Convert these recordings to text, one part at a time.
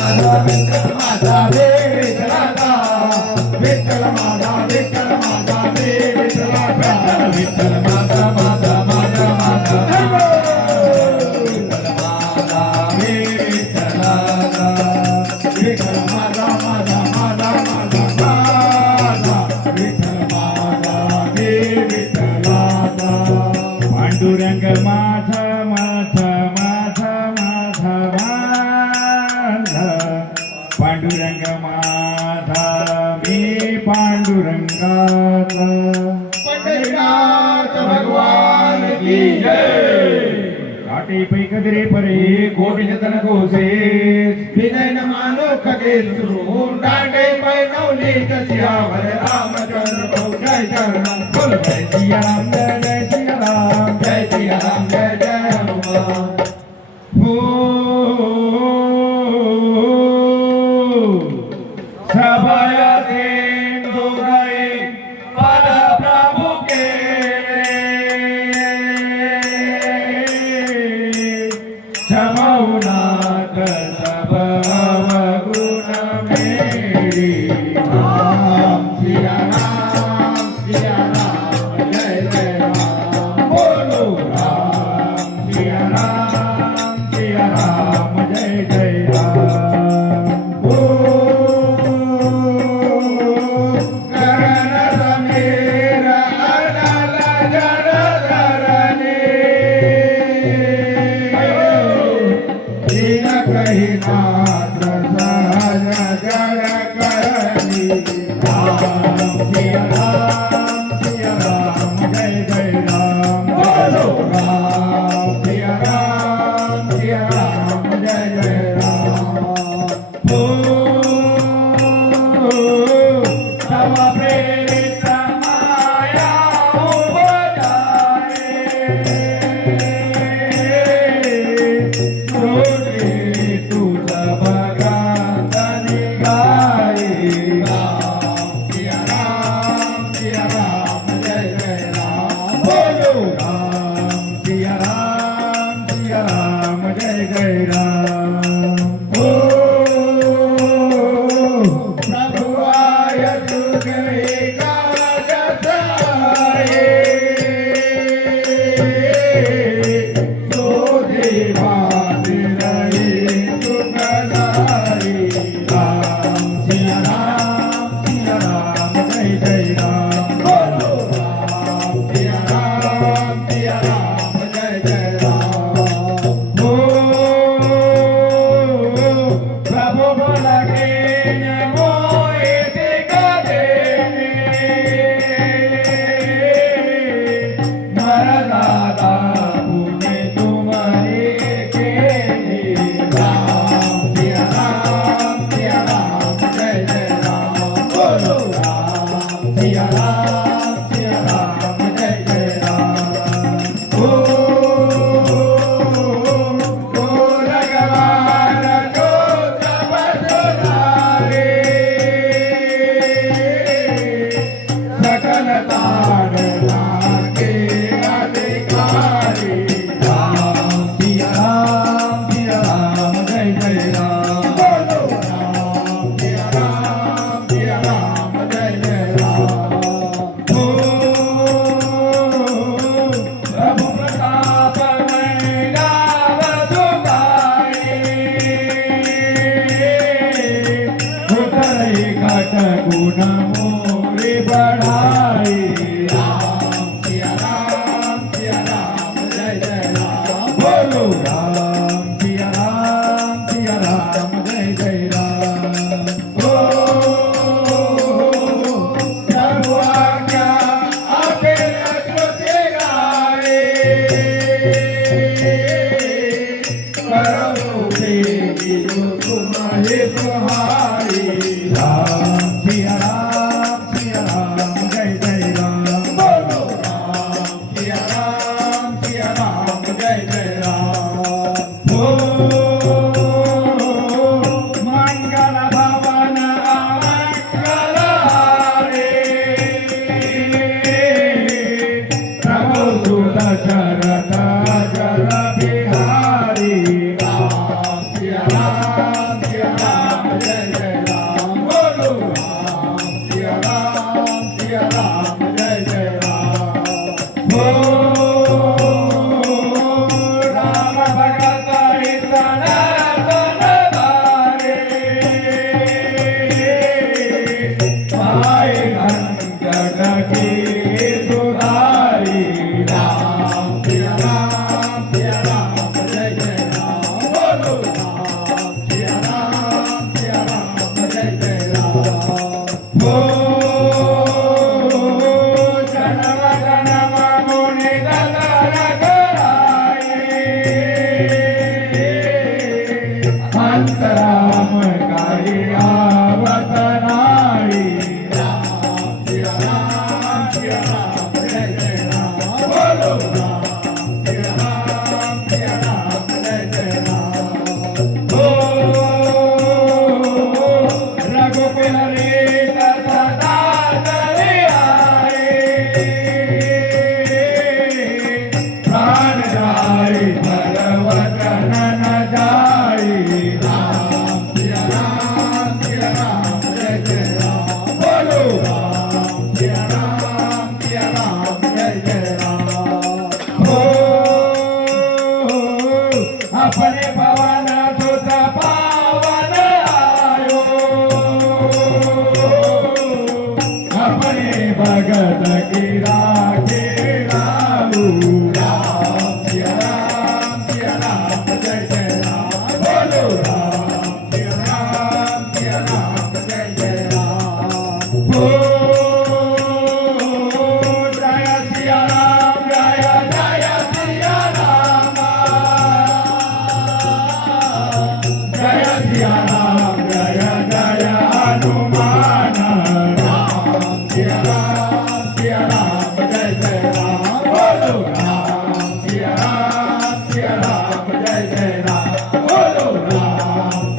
माझा विठ्ठल माझा रे विठ्ठलाचा विठ्ठल माझा विठ्ठल माझा रे विठ्ठलाचा विठ्ठल माझा माझा माझा माझा विठ्ठल माझा रे विठ्ठलाचा विठ्ठल माझा माझा माझा माझा माझा विठ्ठल माझा रे विठ्ठलाचा पांडुरंग माझा माझा माझा माझा माझा पांडुरंग माझा मी पांडुरंगाचा पंढरीनाथ भगवान की जय काटे पै कदरे परे कोटि जतन कोसे विनय न मानो खगे सुरू डाटे पै नवनीत सियावर रामचंद्र को जय चरण बोल जय सिया राम जय सिया राम जय सिया राम जय जय हनुमान हो सभाया तेंदु गए पद प्रभु के समौनाथ सब गुण मेरी राम सिया राम जय जय राम बोलो राम सिया राम जय जय राम गगन समीर अनल जल धरनी दीन कही नाथ सहज जग करनी राम सिया राम जय जय राम बोलो राम सिया राम जय जय राम हो तव प्रेरित माया उपजाए तुझे तुझ भगत निगाए राम सिया राम जय जय राम बोलो राम सिया राम जय जय राम हो प्रभु आय तुझे काज सारे तो देवान रहे सुख नारी राम सिया राम जय जय राम बोलो राम सिया राम जय जय राम हो प्रभु बोला के मोए सिखा देने मरदादा पुणे तुम्हारे के राम सिया राम जय जय राम बोलो राम सिया राम जय जय राम हो भगवान को सब सुनारे सकल तार लागे अधिकारी राम सिया राम जय जय राम बोलो राम सिया राम जय जय राम हो प्रभु प्रताप मैं गाव सुगाए उतरे घट गुण मोरे बढ़ाए राम सिया राम जय जय राम बोलो राम सिया राम जय जय राम हो प्रभु आज्ञा आपे अकृत्य गाए करो देवी जो तुम्हारे सुहाए राम सिया राम जय जय राम बोलो राम सिया राम जय जय राम हो मंगल भवन अमंगल हारे प्रभु सुत शरद जल बिहारी राम सिया राम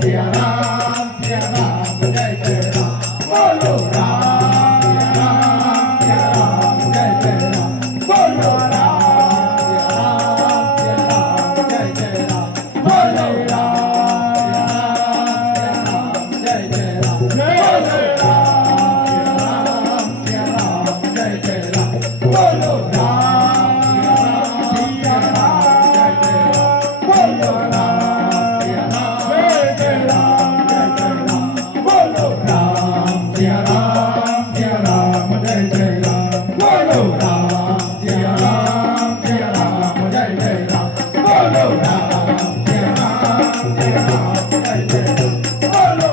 सिया राम जय जय राम बोलो राम सिया राम जय जय राम बोलो राम सिया राम जय जय राम बोलो राम जय जय राम बोलो राम सिया राम जय जय राम बोलो राम सिया राम जय जय राम बोलो राम सिया राम जय जय राम बोलो राम सिया राम जय जय राम बोलो राम सिया राम जय जय राम बोलो राम सिया राम जय जय राम बोलो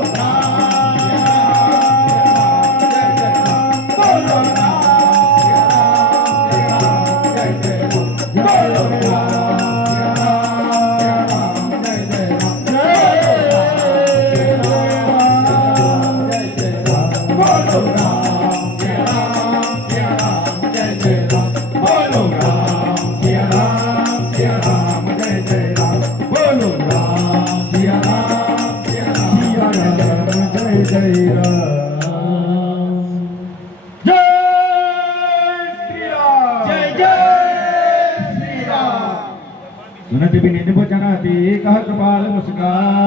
सुनति बिनिंद बचनाति कह कृपाल मुस्कान